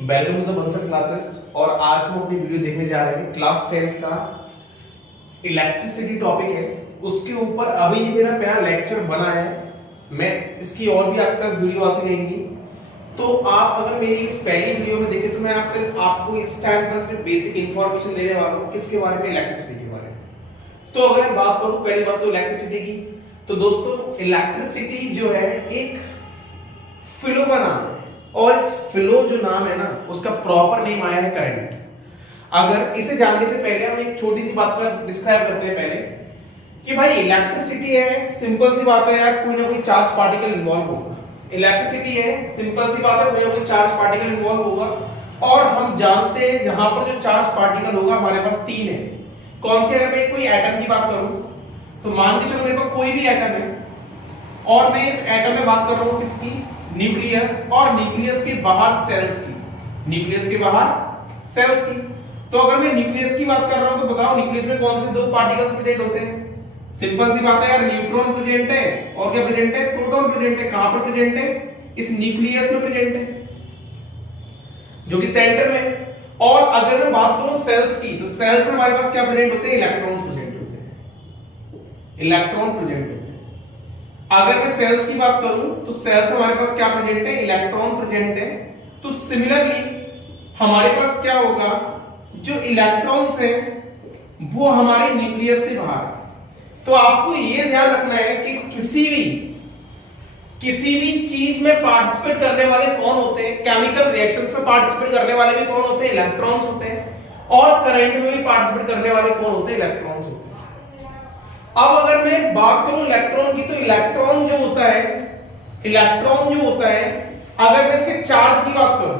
Welcome to the Bansal classes. और आज हम अपनी वीडियो देखने जा रहे हैं क्लास 10th का इलेक्ट्रिसिटी टॉपिक है। उसके ऊपर अभी ये मेरा पहला लेक्चर बना है। मैं इसकी और भी आपके पास वीडियो आती रहेंगी, तो आप अगर मेरी इस पहली वीडियो में देखें तो मैं आपको इस टाइम पर सिर्फ बेसिक इंफॉर्मेशन देने वाला हूँ। किसके बारे में? इलेक्ट्रिसिटी के बारे में। तो अगर मैं बात करूँ पहली बात तो इलेक्ट्रिसिटी की, तो दोस्तों इलेक्ट्रिसिटी जो है एक फ्लो का नाम है, और इस फ्लो जो नाम है ना उसका प्रॉपर नेम आया है करंट। अगर इसे जानने से पहले हम एक छोटी सी बात पर डिस्क्राइब करते हैं पहले कि भाई इलेक्ट्रिसिटी है, सिंपल सी बात है यार, कोई ना कोई चार्ज पार्टिकल इन्वॉल्व होगा। इलेक्ट्रिसिटी है, सिंपल सी बात है, कोई ना कोई चार्ज पार्टिकल इन्वॉल्व होगा। और हम जानते हैं जहां पर जो चार्ज पार्टिकल होगा हमारे पास तीन है। कौन से? अगर मैं कोई एटम की बात करूं तो मान के चलो मेरे पास कोई भी एटम है और मैं इस एटम में बात कर रहा हूं किसकी? न्यूक्लियस। और न्यूक्लियस के बाहर सेल्स की, न्यूक्लियस के बाहर सेल्स की। तो अगर मैं न्यूक्लियस की बात कर रहा हूं तो बताओ न्यूक्लियस में कौन से दो पार्टिकल्स प्रेजेंट होते हैं? सिंपल सी बात है यार, न्यूट्रॉन प्रेजेंट है और क्या प्रेजेंट है? प्रोटॉन प्रेजेंट है। कहां पर प्रेजेंट है? इस न्यूक्लियस में प्रेजेंट है, जो कि सेंटर में। और अगर मैं बात करूं सेल्स की, तो सेल्स में हमारे पास क्या प्रेजेंट होते हैं? इलेक्ट्रॉन्स प्रेजेंट होते हैं, इलेक्ट्रॉन प्रेजेंट होते हैं। अगर मैं सेल्स की बात करूं तो सेल्स हमारे पास क्या प्रेजेंट है? इलेक्ट्रॉन प्रेजेंट है। तो सिमिलरली हमारे पास क्या होगा? जो इलेक्ट्रॉन्स है वो हमारे न्यूक्लियस से बाहर। तो आपको यह ध्यान रखना है कि किसी भी चीज में पार्टिसिपेट करने वाले कौन होते हैं? केमिकल रिएक्शंस में पार्टिसिपेट करने वाले भी कौन होते हैं? इलेक्ट्रॉन्स होते हैं। और करंट में भी पार्टिसिपेट करने वाले कौन होते हैं? इलेक्ट्रॉन्स होते हैं। अब अगर मैं बात करूं इलेक्ट्रॉन की, तो इलेक्ट्रॉन जो होता है, अगर मैं इसके चार्ज की बात करूं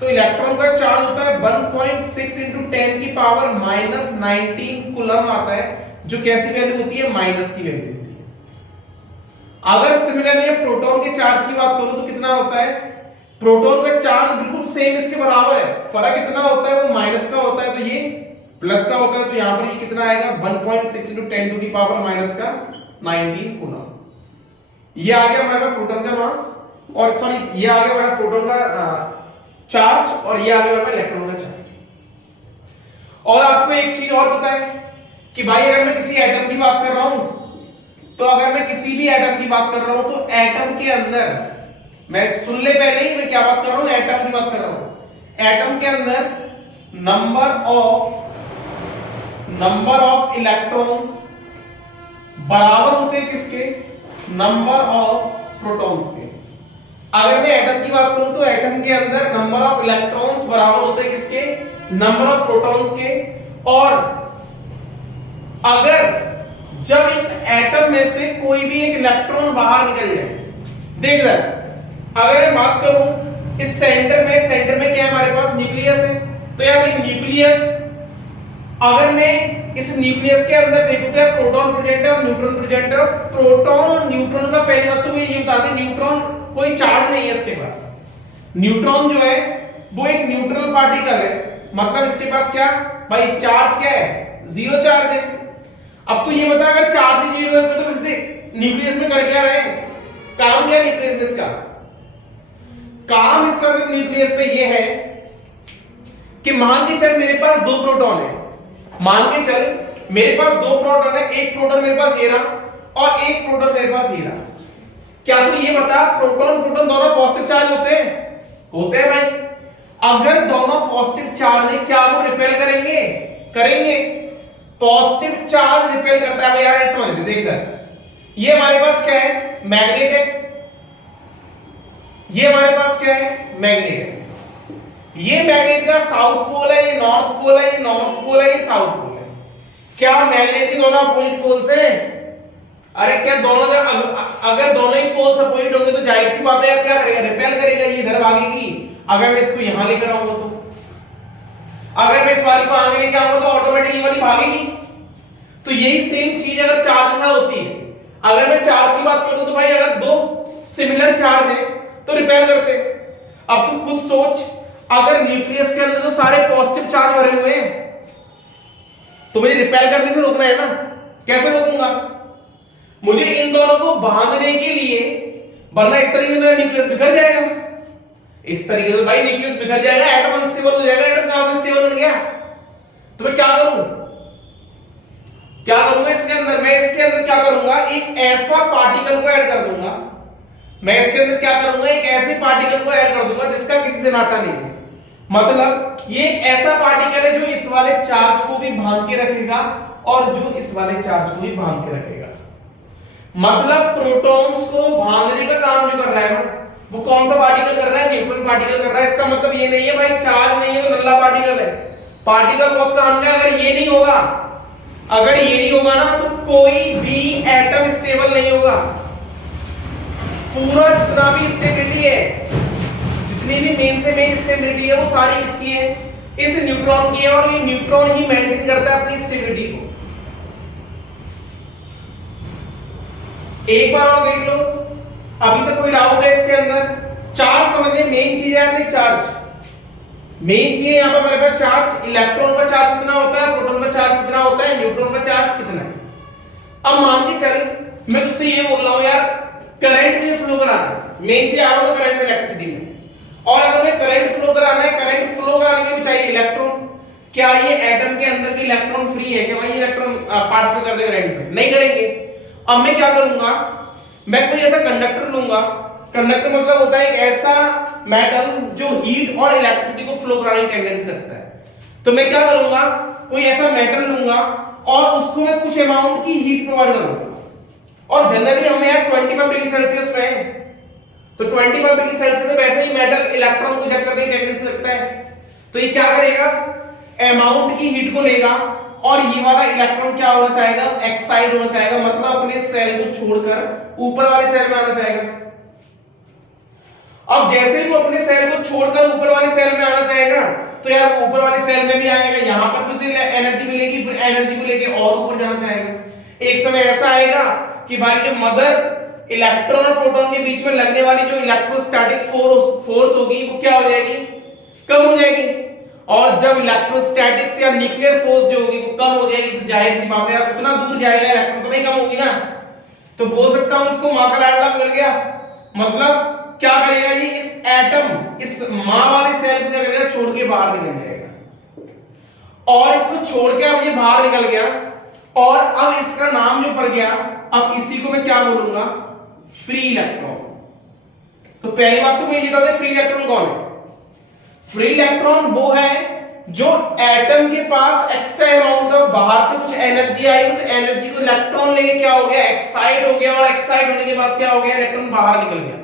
तो इलेक्ट्रॉन का चार्ज होता है 1.6 × 10 की पावर -19 कूलम आता है, जो कैसी वैल्यू होती है? माइनस की वैल्यू होती है। अगर सिमिलरली प्रोटॉन के चार्ज की बात करूं तो कितना होता है? प्रोटॉन का चार्ज बिल्कुल सेम इसके बराबर है, फर्क कितना होता है? वो माइनस का होता है, तो ये प्लस का होता है। तो यहां पर ये कितना आएगा? 1.6 × 10 की पावर -19 कूलम। ये आ गया हमारा प्रोटॉन का मास, और सॉरी ये आ गया हमारा प्रोटॉन का चार्ज, और ये आ गया हमारा इलेक्ट्रॉन का चार्ज। और आपको एक चीज और पता है कि भाई अगर मैं किसी एटम की बात कर रहा हूं, तो अगर मैं किसी भी एटम की बात कर रहा हूं तो एटम के अंदर, मैं सुन ले पहले ही मैं क्या बात कर रहा हूं? एटम की बात कर रहा हूं। एटम के अंदर नंबर ऑफ इलेक्ट्रॉन्स बराबर होते हैं किसके? नंबर ऑफ प्रोटॉन्स के। अगर मैं एटम की बात करूं तो एटम के अंदर नंबर ऑफ इलेक्ट्रॉन्स बराबर होते हैं किसके? नंबर ऑफ प्रोटॉन्स के। और अगर जब इस एटम में से कोई भी एक इलेक्ट्रॉन बाहर निकल जाए, देख रहा है, अगर मैं बात करूं इस सेंटर में क्या है? हमारे पास न्यूक्लियस है। तो यार न्यूक्लियस, अगर मैं इस न्यूक्लियस के अंदर देखूं तो प्रोटॉन प्रेजेंट है और न्यूट्रॉन प्रेजेंट है। प्रोटॉन और न्यूट्रॉन का पहली बात तो मैं ये बता दें, न्यूट्रॉन कोई चार्ज नहीं है इसके पास। न्यूट्रॉन जो है वो एक न्यूट्रल पार्टिकल है, मतलब इसके पास क्या भाई? चार्ज क्या है? जीरो चार्ज है। अब तो ये बता, अगर चार्ज ही जीरो है इसमें, तो फिर से न्यूक्लियस में कर क्या रहे? काम क्या है न्यूक्लियस में? इसका काम इसका सिर्फ न्यूक्लियस पे ये है कि मान के चल मेरे पास दो प्रोटॉन है, मान के चल मेरे पास दो प्रोटॉन है, एक प्रोटॉन मेरे पास ये रहा और एक प्रोटॉन मेरे पास ये रहा। क्या तू ये बता, प्रोटॉन दोनों पॉजिटिव चार्ज होते हैं? होते हैं भाई। अगर दोनों पॉजिटिव चार्ज है, क्या वो रिपेल करेंगे? करेंगे। पॉजिटिव चार्ज रिपेल करता है। यार ऐसे समझ ले, देख कर, ये हमारे पास क्या है? मैग्नेट है। ये हमारे पास क्या है? मैग्नेट है। ये मैग्नेट का साउथ पोल है, ये नॉर्थ पोल है, ये नॉर्थ पोल है, ये साउथ पोल है। क्या मैग्नेट के दोनों अपोजिट पोल्स हैं? अरे क्या दोनों अगर दोनों ही पोल्स अपोजिट होंगे तो जाहिर सी बात है यार, क्या करेगा? रिपेल करेगा, ये इधर भागेगी। अगर मैं इसको यहां लेकर आऊंगा तो, अगर मैं इस वाली को आगे लेकर आऊंगा तो ऑटोमेटिकली वाली भागेगी। तो यही सेम चीज अगर चार्ज में होती है। अगर मैं चार्ज की बात करूं तो भाई अगर दो सिमिलर चार्ज है तो रिपेल करते। अब तू खुद सोच, अगर न्यूक्लियस के अंदर तो सारे पॉजिटिव चार्ज भरे हुए हैं तो मुझे रिपेल करने से रोकना है ना। कैसे रोकूंगा? मुझे इन दोनों को बांधने के लिए, वरना इस तरीके से न्यूक्लियस बिखर जाएगा। इस तरीके से भाई न्यूक्लियस बिखर जाएगा, एटम अनस्टेबल हो जाएगा। एटम कहां से स्टेबल बन गया? तो मैं क्या करूं, क्या करूंगा इसके अंदर? मैं इसके अंदर क्या करूंगा, एक ऐसा पार्टिकल को ऐड कर दूंगा। मैं इसके अंदर क्या करूंगा, एक ऐसे पार्टिकल को ऐड कर दूंगा जिसका किसी से नाता नहीं है। मतलब ये एक ऐसा पार्टिकल है जो इस वाले चार्ज को भी बांध के रखेगा और जो इस वाले चार्ज को भी बांध के रखेगा। मतलब प्रोटॉन्स को बांधने का काम जो कर रहा है ना, वो कौन सा पार्टिकल कर रहा है? न्यूट्रॉन पार्टिकल कर रहा है। इसका मतलब ये नहीं है भाई चार्ज नहीं है तो नल्ला पार्टिकल है। पार्टिकल बहुत काम का। अगर ये नहीं होगा, अगर ये नहीं होगा ना, तो कोई भी एटम स्टेबल नहीं होगा। पूरा जितना भी स्टेबिलिटी है, जितनी भी मेन से मेन स्टेबिलिटी है, वो सारी इसकी है, इस न्यूट्रॉन की है। और ये न्यूट्रॉन ही मेंटेन करता है अपनी स्टेबिलिटी को। एक बार और देख लो, अभी तक कोई डाउट है इसके अंदर? चार्ज समझिए, मेन चीज है चार्ज। मेन चीज यहां पर मेरे पास चार्ज, इलेक्ट्रॉन का चार्ज कितना होता है, प्रोटॉन का चार्ज कितना होता है, न्यूट्रॉन का चार्ज कितना है। अब मान के चल मैं तुझसे ये बोल रहा हूं यार, करंट में फ्लो कराना है, मेन चीज आ रहा है करंट में, इलेक्ट्रिसिटी में। और अगर मैं करंट फ्लो कराना है, करंट फ्लो कराने के लिए चाहिए इलेक्ट्रॉन। क्या ये एटम के अंदर के इलेक्ट्रॉन फ्री है कि भाई इलेक्ट्रॉन पार्टिसिपेट कर देगा करंट में? नहीं करेंगे। अब मैं क्या करूंगा, मैं कोई ऐसा कंडक्टर लूंगा। कंडक्टर मतलब होता है एक ऐसा मेटल जो हीट और इलेक्ट्रिसिटी को फ्लो कराने की टेंडेंसी रखता है। तो मैं क्या करूंगा, कोई ऐसा मेटल लूंगा और उसको मैं कुछ अमाउंट की हीट प्रोवाइड करूंगा। और जनरली हमें यार 25 डिग्री सेल्सियस पे है, तो 25 डिग्री सेल्सियस से वैसे ही मेटल इलेक्ट्रॉन को इजेक्ट करने की टेंडेंसी रखता है। तो ये क्या करेगा, अमाउंट की हीट को लेगा और ये वाला इलेक्ट्रॉन क्या होना चाहेगा, एक्साइड होना चाहेगा। मतलब अपने सेल को छोड़कर ऊपर वाले सेल में आना चाहेगा। अब जैसे ही वो अपने सेल को छोड़कर ऊपर वाले सेल में आना चाहेगा, तो यार वो ऊपर वाले सेल में भी आएगा, यहां पर भी उसे एनर्जी मिलेगी, फिर एनर्जी को लेके और ऊपर जाना चाहेगा। एक समय ऐसा आएगा कि भाई जो मदर इलेक्ट्रॉन और प्रोटॉन के बीच में लगने वाली जो इलेक्ट्रोस्टैटिक फोर्स होगी वो क्या हो जाएगी, कम हो जाएगी। और जब इलेक्ट्रोस्टैटिक्स या न्यूक्लियर फोर्स जो होगी वो कम हो जाएगी, तो जाहिर सी बात है यार उतना दूर जाएगा इलेक्ट्रॉन तो नहीं कम होगी ना। तो बोल सकता हूं इसको मां का लाडला बिगड़ गया। मतलब क्या करेगा ये, इस एटम, इस मां वाले सेल को क्या करेगा, छोड़ के बाहर निकल जाएगा। और इसको छोड़ के अब ये बाहर निकल गया और अब इसका नाम जो पड़ गया, अब इसी को मैं क्या बोलूंगा, फ्री इलेक्ट्रॉन। तो पहली बात तो मैं ये बता दें, फ्री इलेक्ट्रॉन कौन है? फ्री इलेक्ट्रॉन वो है जो एटम के पास एक्स्ट्रा अमाउंट ऑफ बाहर से कुछ एनर्जी आई, उस एनर्जी को इलेक्ट्रॉन लेके क्या हो गया, एक्साइट हो गया, और एक्साइट होने के बाद क्या हो गया, इलेक्ट्रॉन बाहर निकल गया।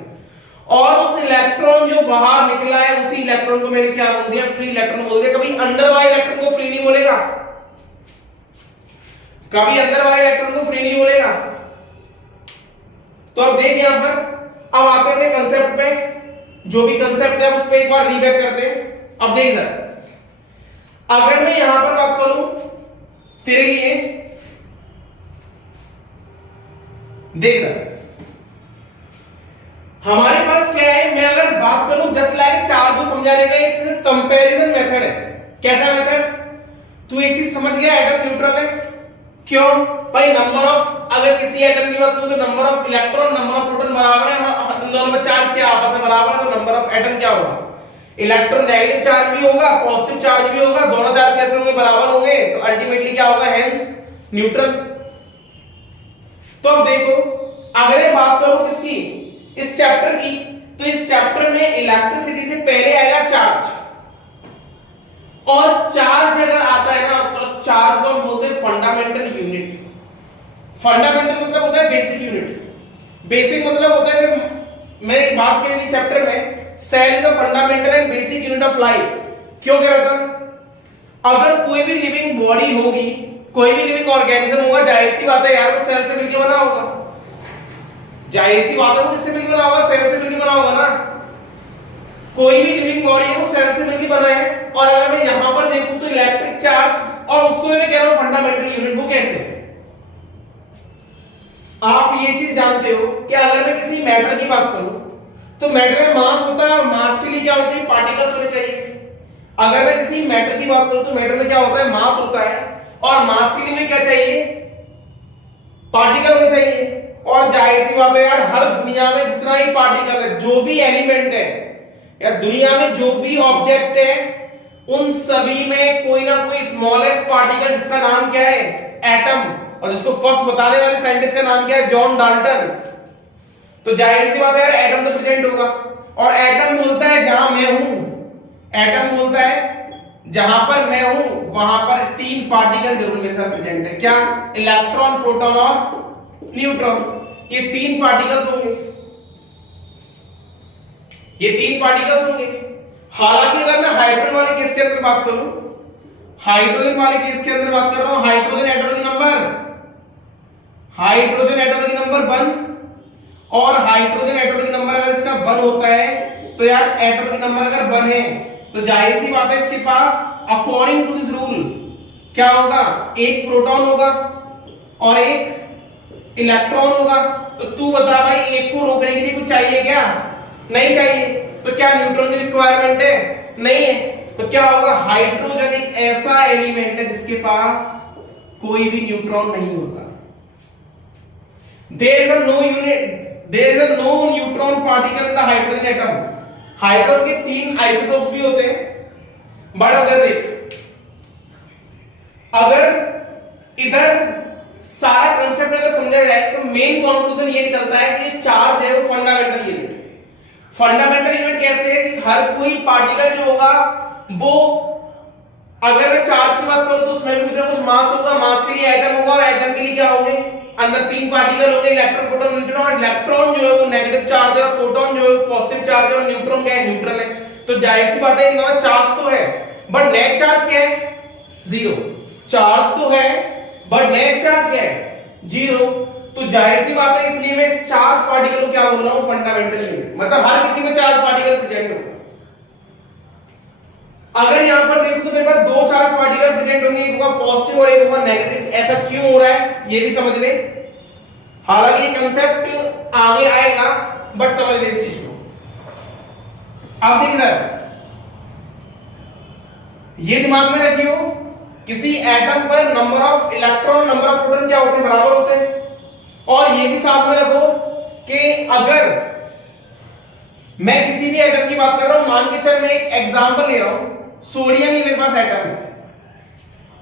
और उस इलेक्ट्रॉन जो बाहर निकला है, उसी इलेक्ट्रॉन को मैंने क्या बोल दिया, फ्री इलेक्ट्रॉन बोल दिया। कभी अंदर वाले इलेक्ट्रॉन को फ्री नहीं बोलेगा, कभी अंदर वाले इलेक्ट्रॉन को फ्री नहीं बोलेगा। तो अब देख यहां पर, अब आते हैं कंसेप्ट पे, जो भी कंसेप्ट है उस पे एक बार रिवैप करते हैं। अब देख इधर, अगर मैं यहां पर बात करूं तेरे लिए, देख इधर हमारे पास क्या है, मैं अगर बात करूं जस्ट लाइक चार्ज को समझाने का एक कंपैरिजन मेथड है। कैसा मेथड? तू एक चीज समझ गया, एटम न्यूट्रल है। क्यों भाई? नंबर ऑफ, अगर किसी एटम की बात करूं तो number of electron, number of proton बराबर है, इन दोनों में चार्ज क्या आपस में बराबर है, तो नंबर ऑफ एटम क्या होगा, इलेक्ट्रॉन नेगेटिव चार्ज भी होगा, पॉजिटिव चार्ज भी होगा, दोनों चार्ज कैसे होंगे, बराबर होंगे, तो अल्टीमेटली क्या होगा, हेंस न्यूट्रल। तो अब देखो, अगर मैं बात करूं किसकी, इस चैप्टर की, तो इस चैप्टर में इलेक्ट्रिसिटी से पहले आएगा चार्ज। और चार्ज अगर आता है ना, तो चार्ज को हम बोलते हैं फंडामेंटल यूनिट। फंडामेंटल मतलब होता है बेसिक यूनिट। बेसिक मतलब होता है, मैं एक बात कही थी चैप्टर में, cell is a fundamental and basic unit of life. क्यों कह रहा था? अगर कोई भी लिविंग बॉडी होगी, कोई भी लिविंग ऑर्गेनिज्म होगा, जाहिर सी बात है यार वो सेल से मिलकर बना होगा। जाहिर सी बात है वो किससे मिलकर बना होगा, सेल से मिलकर बना होगा ना। कोई भी लिविंग बॉडी है वो सेल से मिलकर बना है। और अगर मैं यहां पर देखूं तो इलेक्ट्रिक चार्ज, और उसको मैं कह रहा हूं फंडामेंटल यूनिट, वो कैसे? आप ये चीज जानते हो कि अगर मैं किसी मैटर की बात करूं तो मैटर में मास होता है, और मास के लिए क्या होना चाहिए, पार्टिकल्स होने चाहिए। अगर मैं किसी मैटर की बात करूं तो मैटर में क्या होता है, मास होता है, और मास के लिए मुझे क्या चाहिए, पार्टिकल होने चाहिए। और जाहिर सी बात है यार, हर दुनिया में जितना ही पार्टिकल है, जो भी एलिमेंट है, या दुनिया में जो भी ऑब्जेक्ट है उन सभी में कोई ना कोई स्मॉलेस्ट पार्टिकल जिसका नाम क्या है, एटम, और जिसको फर्स्ट बताने वाले साइंटिस्ट का नाम क्या है, जॉन डाल्टन। तो जाहिर सी बात है यार एटम तो प्रेजेंट होगा, और एटम बोलता है जहां मैं हूं, एटम बोलता है जहां पर मैं हूं वहां पर तीन पार्टिकल जरूर मेरे साथ प्रेजेंट है। क्या? इलेक्ट्रॉन, प्रोटॉन और न्यूट्रॉन। ये तीन पार्टिकल्स होंगे, ये तीन पार्टिकल्स होंगे। हालांकि अगर मैं हाइड्रोजन वाले केस के अंदर बात करूं, हाइड्रोजन वाले केस के अंदर बात कर रहा हूं, hydrogen atomic number, hydrogen atomic number 1, और हाइड्रोजन एटॉमिक नंबर अगर इसका 1 होता है तो यार एटॉमिक नंबर अगर 1 है तो जाहिर सी बात है इसके पास अकॉर्डिंग टू दिस रूल क्या होगा, एक प्रोटॉन होगा और एक इलेक्ट्रॉन होगा। तो तू बता भाई एक को रोकने के लिए कुछ चाहिए क्या? नहीं चाहिए। तो क्या न्यूट्रॉन की रिक्वायरमेंट है? नहीं है। तो क्या होगा, हाइड्रोजन एक ऐसा एलिमेंट है जिसके पास कोई भी न्यूट्रॉन नहीं होता। there is a no unit, there is a no neutron particle in the hydrogen atom। Hydrogen के तीन आइसोटोप्स भी होते हैं, बट अगर देख, अगर इधर सारा कंसेप्ट अगर समझा जाए तो मेन कंक्लूजन ये निकलता है कि चार्ज है वो फंडामेंटल यूनिट। फंडामेंटल यूनिट कैसे है कि हर कोई पार्टिकल जो होगा वो, अगर मैं चार्ज की बात करूं तो उसमें भी कुछ मास होगा, मास के लिए एटम होगा और एटम के लिए क्या होंगे, अंदर तीन पार्टिकल होंगे, इलेक्ट्रॉन, प्रोटॉन, न्यूट्रॉन। और इलेक्ट्रॉन जो है वो नेगेटिव चार्ज है और प्रोटॉन जो है वो पॉजिटिव चार्ज है और न्यूट्रॉन क्या है, न्यूट्रल है। तो जाहिर सी बात है इनका चार्ज तो है बट नेट चार्ज क्या है, जीरो। चार्ज तो है बट नेट चार्ज क्या है, जीरो। तो जाहिर सी बात है इसलिए मैं इस चार्ज पार्टिकल को क्या बोल रहा हूं, फंडामेंटल यूनिट। मतलब हर किसी में चार्ज पार्टिकल प्रेजेंट होगा। अगर यहां पर देखो तो मेरे पास दो चार्ज पार्टिकल प्रेजेंट होंगे, एक होगा पॉजिटिव और एक होगा नेगेटिव। ऐसा क्यों हो रहा है ये भी समझ ले, हालांकि ये कंसेप्ट आगे आएगा बट समझ ले इस चीज को। अब देख रहा ये दिमाग में रखियो, किसी एटम पर number of electron, number of proton क्या होते हैं, बराबर होते हैं। और ये भी साथ में रखो कि अगर मैं किसी भी एटम की बात कर रहा हूं, मान के चल मैं एक एग्जांपल ले रहा हूं, सोडियम ही मेरे पास एटम है,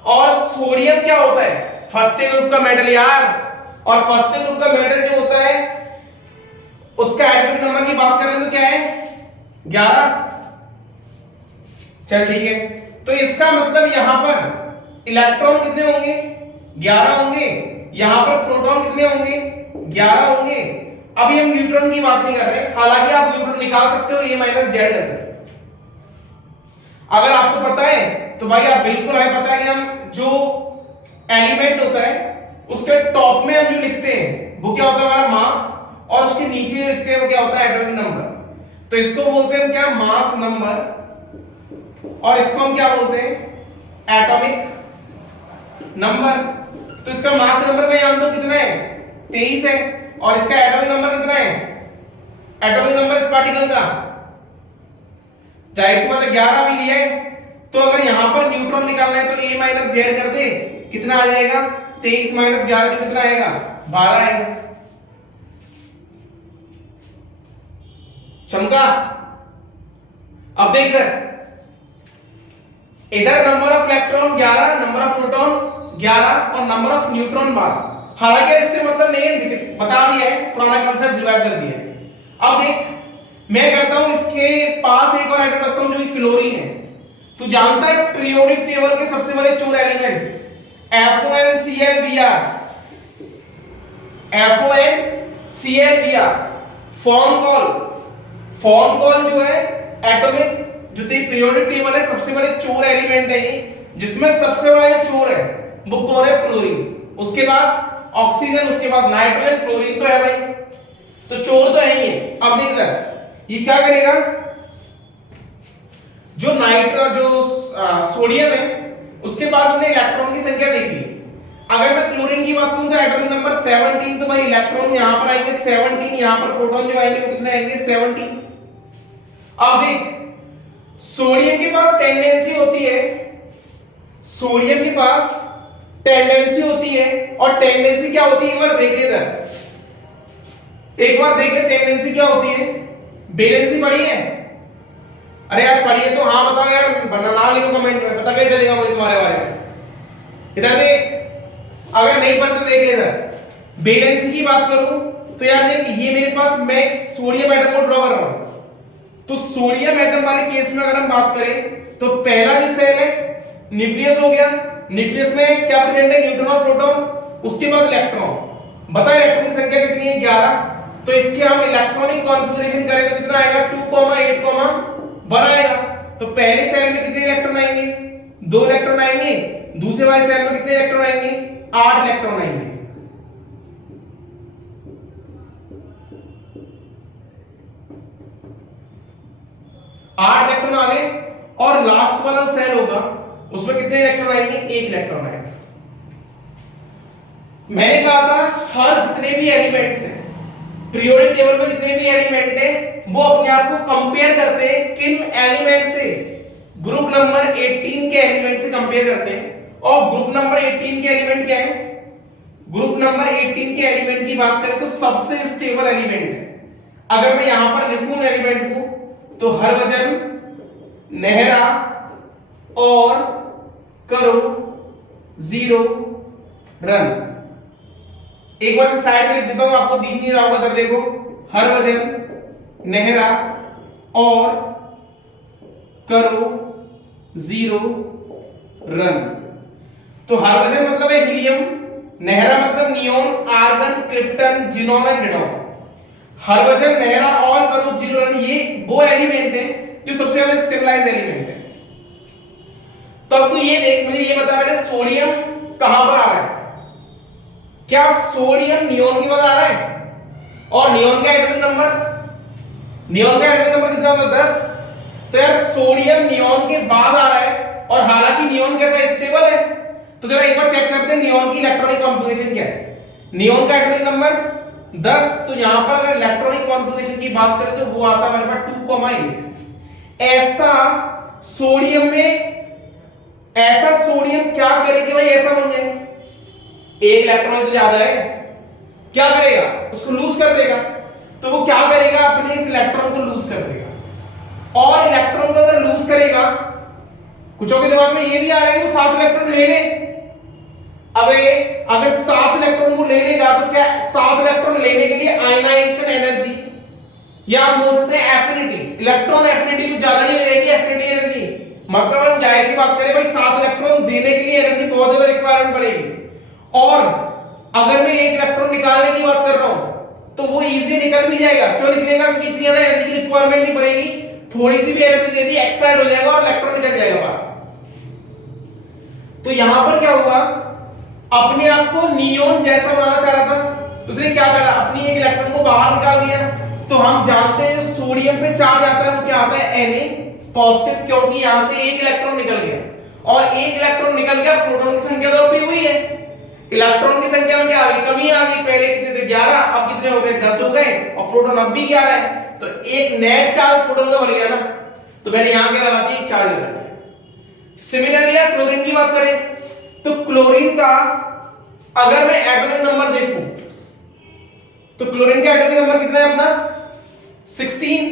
और सोडियम क्या होता है, फर्स्ट ग्रुप का मेटल यार। और फर्स्ट ग्रुप का मेटल जो होता है उसका एटॉमिक नंबर की बात करें तो क्या है, 11। चल ठीक है, तो इसका मतलब यहां पर इलेक्ट्रॉन कितने होंगे, 11 होंगे। यहां पर प्रोटॉन कितने होंगे, 11 होंगे। अभी हम न्यूट्रॉन की बात नहीं कर रहे, हालांकि आप न्यूट्रॉन निकाल सकते हो a माइनस जेड करके। अगर आपको पता है तो भाई आप बिल्कुल हमें पता है कि हम जो एलिमेंट होता है उसके टॉप में हम जो लिखते हैं वो क्या होता है, हमारा मास, और उसके नीचे जो लिखते हैं वो क्या होता है, एटॉमिक नंबर। तो इसको बोलते हैं क्या, मास नंबर, और इसको हम क्या बोलते हैं, एटॉमिक नंबर। तो इसका मास नंबर मैं जानता हूं कितना है, 23 है, और इसका एटॉमिक नंबर कितना है, एटॉमिक नंबर इस पार्टिकल का जाहिर सी बात है 11 भी लिया है। तो अगर यहां पर न्यूट्रॉन निकालना है तो a माइनस जेड कर दे, कितना आ जाएगा, 23 माइनस 11 तो कितना आएगा, 12 आएगा। चमका? अब देख इधर number of electron 11, number of proton 11 और नंबर ऑफ न्यूट्रॉन 12। हालांकि इससे मतलब नहीं है, बता दिया है, पुराना कांसेप्ट रिवाइव कर दिया है। अब देख मैं करता हूं इसके पास एक और आइटम रखता हूं जो क्लोरीन है। तू जानता है पीरियोडिक टेबल के सबसे बड़े 4 एलिमेंट FONClBr, FONClBr, फॉर्मकॉल जो है एटॉमिक जो पीरियोडिक टेबल है सबसे बड़े 4 एलिमेंट है ये, जिसमें सबसे बड़ा ये 4 है वो कौन है, फ्लोरीन, उसके बाद ऑक्सीजन, उसके बाद नाइट्रोजन, क्लोरीन तो है भाई, तो 4 तो है ही है। अब देख इधर ये क्या करेगा, जो सोडियम है उसके पास हमने इलेक्ट्रॉन की संख्या देख ली। अगर मैं क्लोरीन की बात करूं तो एटॉमिक नंबर 17, तो भाई इलेक्ट्रॉन यहां पर आएंगे 17, यहां पर प्रोटॉन जो आएंगे वो कितने आएंगे, 17। अब देख सोडियम के पास टेंडेंसी होती है, सोडियम के पास टेंडेंसी होती है, और टेंडेंसी क्या होती है एक बार देख ले इधर, एक बार देख ले टेंडेंसी क्या होती है, वैलेंसी बड़ी है अरे यार पढ़िए तो, हाँ बताओ यार, वरना ना लिखो कमेंट में, पता कैसे चलेगा मुझे तुम्हारे बारे में। इधर देख, अगर नहीं पढ़ तो देख ले इधर। वैलेंसी की बात करूं तो यार देख, ये मेरे पास मैं सोडियम एटम को ड्रॉ कर रहा हूं। तो सोडियम एटम वाले केस में अगर हम बात करें तो पहला जो सेल है न्यूक्लियस हो गया। न्यूक्लियस में क्या प्रेजेंट है, न्यूट्रॉन और प्रोटॉन, उसके बाद इलेक्ट्रॉन। बता इलेक्ट्रॉन की संख्या कितनी है, 11। तो इसके हम इलेक्ट्रॉनिक कॉन्फ़िगरेशन करेंगे तो कितना आएगा, 2,8,1 आएगा। तो पहले सेल में कितने इलेक्ट्रॉन आएंगे, 2 इलेक्ट्रॉन आएंगे। दूसरे वाले सेल में कितने इलेक्ट्रॉन आएंगे, 8 इलेक्ट्रॉन आएंगे। आठ इलेक्ट्रॉन आ गए। और लास्ट वाला सेल होगा उसमें कितने इलेक्ट्रॉन आएंगे, 1 इलेक्ट्रॉन आएगा। मैंने कहा था हर जितने भी एलिमेंट्स हैं पीरियोडिक टेबल में, जितने भी एलिमेंट हैं वो अपने आप को कंपेयर करते हैं किन एलिमेंट से, ग्रुप नंबर 18 के एलिमेंट से कंपेयर करते हैं। और ग्रुप नंबर 18 के एलिमेंट क्या है, ग्रुप नंबर 18 के एलिमेंट की बात करें तो सबसे स्टेबल एलिमेंट है। अगर मैं यहां पर लिखूं एलिमेंट को तो हरभजन, नेहरा और करो, जीरो, रन। एक बार साइड में लिख देता हूं, आपको दिख नहीं रहा होगा, देखो, हरभजन, नेहरा और करो, जीरो, रन। तो हरभजन मतलब है हीलियम, नेहरा मतलब neon, argon, krypton, xenon and radon. Harbhajan, Nehra और करो, जीरो, रन, ये वो एलिमेंट है जो सबसे ज्यादा स्टेबलाइज्ड एलिमेंट है। तो अब तू ये देख, मुझे ये बता मैंने सोडियम कहां पर आ रहा है, क्या सोडियम नियोन के बाद आ रहा है? और नियोन का एटॉमिक नंबर, नियोन का एटॉमिक नंबर कितना होता है, 10। तो यार सोडियम नियोन के बाद आ रहा है, और हालांकि नियोन कैसा स्टेबल है। तो जरा एक बार चेक करते हैं नियोन की इलेक्ट्रॉनिक कॉन्फ़िगरेशन क्या है। नियोन का एटॉमिक नंबर 10। तो यहां पर अगर इलेक्ट्रॉनिक कॉन्फ़िगरेशन की बात करें तो वो आता है हमारे पास 2,8। ऐसा सोडियम में, ऐसा सोडियम क्या करेगी भाई, ऐसा बन जाए, एक इलेक्ट्रॉन तो ज्यादा है, क्या करेगा, उसको लूज कर देगा। तो वो क्या करेगा, अपने इस इलेक्ट्रॉन को लूज कर देगा। और इलेक्ट्रॉन को अगर लूज करेगा, कुछों के दिमाग में ये भी आ रहा है कि वो 7 इलेक्ट्रॉन ले ले। अबे अगर 7 इलेक्ट्रॉन को ले लेगा तो क्या 7 इलेक्ट्रॉन लेने के लिए आयनाइजेशन एनर्जी, या हम बोल सकते हैं एफिनिटी, इलेक्ट्रॉन एफिनिटी कुछ ज्यादा नहीं हो जाएगी, एफिनिटी एनर्जी। मतलब हम जाहिर सी बात करें भाई, 7 इलेक्ट्रॉन देने के लिए एनर्जी बहुत ज्यादा रिक्वायरमेंट पड़ेगी। और अगर मैं 1 इलेक्ट्रॉन निकालने की बात कर रहा हूं तो वो इजीली निकल भी जाएगा। क्यों निकलेगा, क्योंकि इतनी ज्यादा एनर्जी की रिक्वायरमेंट नहीं पड़ेगी, थोड़ी सी भी एनर्जी दे दी एक्साइट हो जाएगा और इलेक्ट्रॉन निकल जाएगा बाहर। तो यहां पर क्या हुआ, अपने आप को नियोन जैसा बनाना चाह रहा था, तो उसने क्या करा, अपनी एक इलेक्ट्रॉन को बाहर निकाल दिया। तो हम जानते हैं सोडियम पे चार्ज आता है वो क्या आता है, Na पॉजिटिव, क्योंकि यहां से एक इलेक्ट्रॉन निकल गया। और एक इलेक्ट्रॉन निकल गया, प्रोटॉन की संख्या तो अभी हुई है, इलेक्ट्रॉन की संख्या में क्या आ गई, कमी आ गई। पहले कितने थे, 11, अब कितने हो गए, 10 हो गए, और प्रोटॉन अब भी 11 है। तो एक नेट चार्ज प्रोटॉन का बढ़ गया ना, तो मैंने यहां क्या लगा दिया, एक चार्ज लगा दिया। सिमिलरली क्लोरीन की बात करें तो क्लोरीन का अगर मैं एटॉमिक नंबर देखूं तो क्लोरीन का एटॉमिक नंबर कितना है अपना, 17।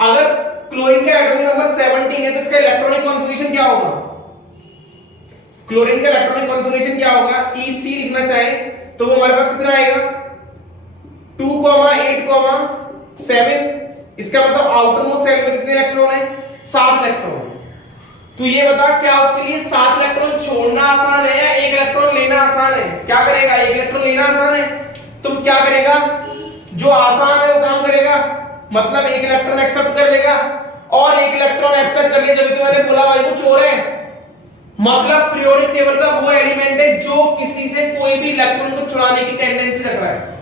अगर क्लोरीन का एटॉमिक नंबर 17 है तो इसका इलेक्ट्रॉनिक कॉन्फ़िगरेशन क्या होगा, क्लोरीन का इलेक्ट्रॉनिक कॉन्फ़िगरेशन क्या होगा, EC लिखना चाहे तो वो हमारे पास कितना आएगा, 2,8,7। इसका मतलब आउटर मोस्ट सेल में कितने इलेक्ट्रॉन है, 7 इलेक्ट्रॉन। तो ये बता क्या उसके लिए 7 इलेक्ट्रॉन छोड़ना आसान है या 1 इलेक्ट्रॉन लेना आसान है, क्या करेगा, 1 इलेक्ट्रॉन लेना आसान है। तो क्या करेगा, जो आसान है वो काम करेगा, मतलब 1 इलेक्ट्रॉन एक्सेप्ट कर लेगा। और 1 इलेक्ट्रॉन एक्सेप्ट कर लिया, जब तो मैंने बोला भाई वो चोर है। मतलब पीरियोडिक टेबल का वो एलिमेंट है जो किसी से कोई भी इलेक्ट्रॉन को चुराने की टेंडेंसी रख रहा है।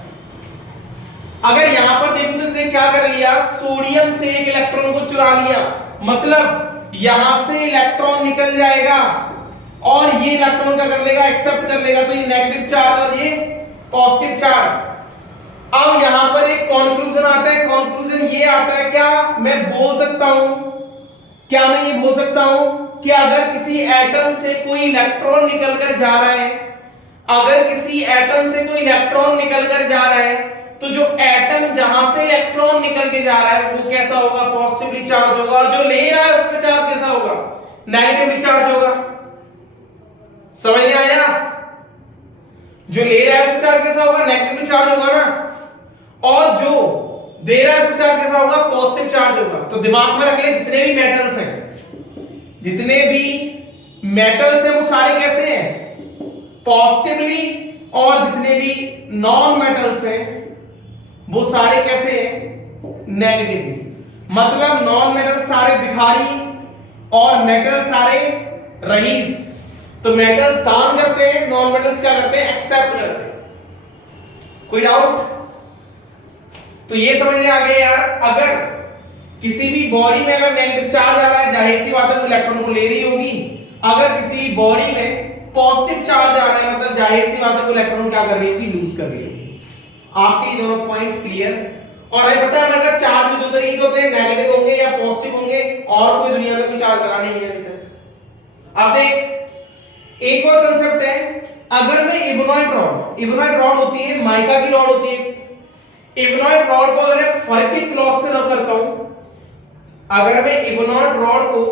अगर यहां पर देखो तो इसने क्या कर लिया, सोडियम से 1 इलेक्ट्रॉन को चुरा लिया, मतलब यहां से इलेक्ट्रॉन निकल जाएगा और ये इलेक्ट्रॉन क्या कर लेगा, एक्सेप्ट कर लेगा। तो ये नेगेटिव चार्ज और ये पॉजिटिव चार्ज। अब यहां पर एक कंक्लूजन आता है, कंक्लूजन ये आता है, क्या मैं बोल सकता हूं, क्या मैं ये बोल सकता हूं कि अगर किसी एटम से कोई इलेक्ट्रॉन निकलकर जा रहा है, अगर किसी एटम से कोई इलेक्ट्रॉन निकलकर जा रहा है तो जो एटम जहां से इलेक्ट्रॉन निकल के जा रहा है वो कैसा होगा, पॉजिटिवली चार्ज होगा, और जो ले रहा है उस पर चार्ज कैसा होगा, नेगेटिवली चार्ज होगा। समझ में आया? जो ले रहा है उस पर चार्ज कैसा होगा, नेगेटिवली चार्ज होगा ना, और जो दे रहा है उस पर चार्ज कैसा होगा, पॉजिटिव चार्ज होगा। तो दिमाग में रख ले, जितने भी मेटल्स हैं, जितने भी मेटल्स हैं वो सारे कैसे हैं, पॉजिटिवली, और जितने भी नॉन मेटल्स हैं वो सारे कैसे हैं, नेगेटिवली। मतलब नॉन मेटल सारे भिखारी और मेटल सारे रईस। तो मेटल्स दान करते हैं, नॉन मेटल्स क्या करते हैं, एक्सेप्ट करते हैं। कोई डाउट? तो ये समझ में आ गया यार, अगर किसी भी बॉडी में अगर नेगेटिव चार्ज आ रहा है, जाहिर सी बात है वो इलेक्ट्रॉन को ले रही होगी। अगर किसी बॉडी में पॉजिटिव चार्ज आ रहा है, मतलब जाहिर सी बात है वो इलेक्ट्रॉन क्या कर रही होगी, लूज कर रही होगी। आपके ये दोनों पॉइंट क्लियर? और हमें पता है हमारे पास चार्ज भी दो तरीके के होते हैं, नेगेटिव होंगे या पॉजिटिव होंगे, और कोई दुनिया में कोई चार्ज बना नहीं है अभी तक। अब देख, एक और कांसेप्ट है, अगर मैं इबोनॉइड रॉड होती है, माइका की रॉड होती है, इबोनॉइड रॉड को अगर मैं फर्क के क्लॉथ से रब करता हूं, अगर मैं इबोनॉइड रॉड को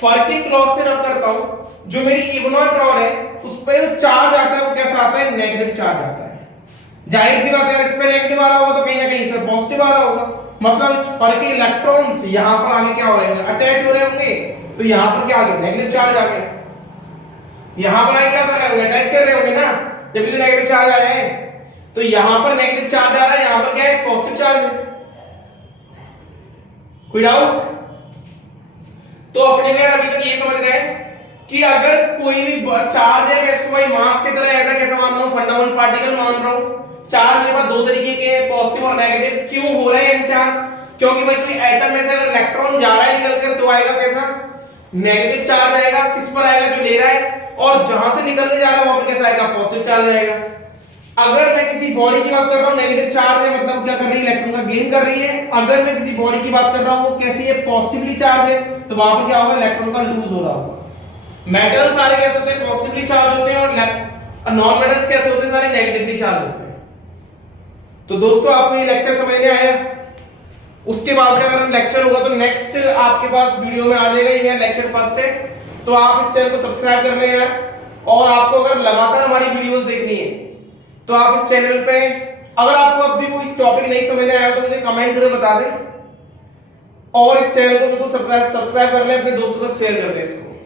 फर्क के क्लॉथ से रब करता हूं, जो मेरी इबोनॉइड रॉड है उस पर जो चार्ज आता है वो कैसा आता है, नेगेटिव चार्ज आता है। जाहिर सी बात है इस पे नेगेटिव आ रहा होगा तो कहीं ना कहीं इस पे पॉजिटिव आ रहा होगा। मतलब इस फर्क के इलेक्ट्रॉन्स यहां पर आगे क्या हो रहे हैं, अटैच हो रहे होंगे, तो यहां पर क्या आ गया, नेगेटिव चार्ज आ गया। यहां पर आगे क्या कर रहे होंगे, अटैच कर रहे होंगे ना, जब भी तो नेगेटिव चार्ज आया है, तो यहां पर नेगेटिव चार्ज आ रहा है, यहां पर क्या है, पॉजिटिव चार्ज है। कोई डाउट? तो अपने लिए अभी तक ये समझ रहे हैं कि अगर कोई भी चार्ज है, मैं इसको भाई मास की तरह ऐसा कैसे मान रहा हूं, फंडामेंटल पार्टिकल मान रहा हूं। चार्ज मेरे पास दो तरीके के हैं, पॉजिटिव और नेगेटिव। क्यों हो रहा है ये चार्ज, क्योंकि भाई कोई एटम में से अगर इलेक्ट्रॉन जा रहा है निकल कर, तो आएगा कैसा, नेगेटिव चार्ज आएगा। किस पर आएगा, जो ले रहा है, और जहां से निकल के जा रहा है वहां पर कैसा आएगा, पॉजिटिव चार्ज आएगा। अगर मैं किसी बॉडी की बात कर रहा हूं, नेगेटिव चार्ज है, मतलब क्या कर रही है, इलेक्ट्रॉन का गेन कर रही है। अगर मैं किसी बॉडी की बात कर रहा हूं वो कैसी है, पॉजिटिवली चार्ज है, तो वहां पर क्या होगा, इलेक्ट्रॉन का लूज हो रहा होगा। मेटल सारे कैसे होते हैं, पॉजिटिवली चार्ज होते हैं, और नॉन मेटल्स कैसे होते हैं, सारे नेगेटिवली चार्ज होते हैं। तो दोस्तों आपको ये लेक्चर समझ में आया? उसके बाद अगर लेक्चर होगा तो नेक्स्ट आपके पास वीडियो में आ जाएगा, ये लेक्चर फर्स्ट है। तो आप इस चैनल को सब्सक्राइब कर लें यार, और आपको अगर लगातार हमारी वीडियोस देखनी है तो आप इस चैनल पे, अगर आपको अब भी कोई टॉपिक नहीं समझ में आया तो मुझे कमेंट करके बता दें, और इस चैनल को बिल्कुल सब्सक्राइब कर लें, अपने दोस्तों तक शेयर कर दें इसको।